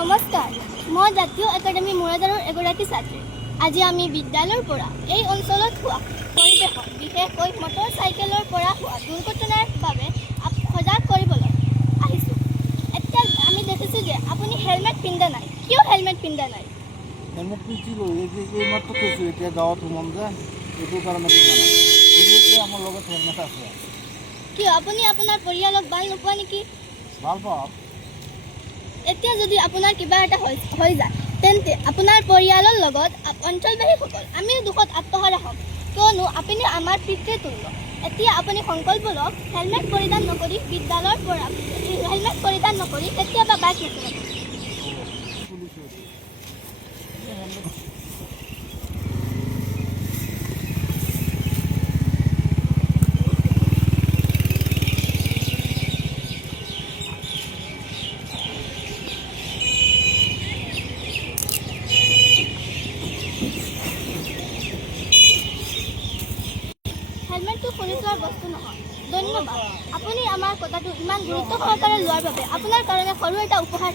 নমস্কাৰ, মই জাতীয় একাডেমী মোৰাদাৰৰ এগৰাকী ছাত্ৰী। আজি আমি বিদ্যালয়ৰ পৰা এই অঞ্চলত হোৱা পৰিৱেশত বিশেষকৈ মটৰ চাইকেলৰ পৰা হোৱা দুৰ্ঘটনাৰ বাবে সজাগ কৰিবলৈ আহিছোঁ। এতিয়া আমি দেখিছোঁ যে আপুনি হেলমেট পিন্ধা নাই। কিয় হেলমেট পিন্ধা নাই? হেলমেট পিন্ধিছিলোঁ, এই মাত্ৰ কৈছোঁ এতিয়া গাঁৱত সোমাম যে এইটো কাৰণে পিন্ধা নাই। এতিয়া আমাৰ লগত হেলমেট আছে। কিয় আপুনি আপোনাৰ পৰিয়ালক ভাল নোপোৱা নেকি? ভাল পাওঁ। এতিয়া যদি আপোনাৰ কিবা এটা হৈ যায় তেন্তে আপোনাৰ পৰিয়ালৰ লগত অঞ্চলবাসীসকল আমি দুখত আত্মহাৰা হ'ম, কিয়নো আপুনি আমাৰ পিতৃতুল্য। এতিয়া আপুনি সংকল্প লওক, হেলমেট পৰিধান নকৰি বিদ্যালয়ৰ পৰা হেলমেট পৰিধান নকৰি কেতিয়াবা বাইক নচলাব। হেলমেটটো খুলি চোৱাৰ বস্তু নহয়। ধন্যবাদ। আপুনি আমাৰ কথাটো ইমান গুৰুত্ব সহকাৰে লোৱাৰ বাবে আপোনাৰ কাৰণে সৰু এটা উপহাৰ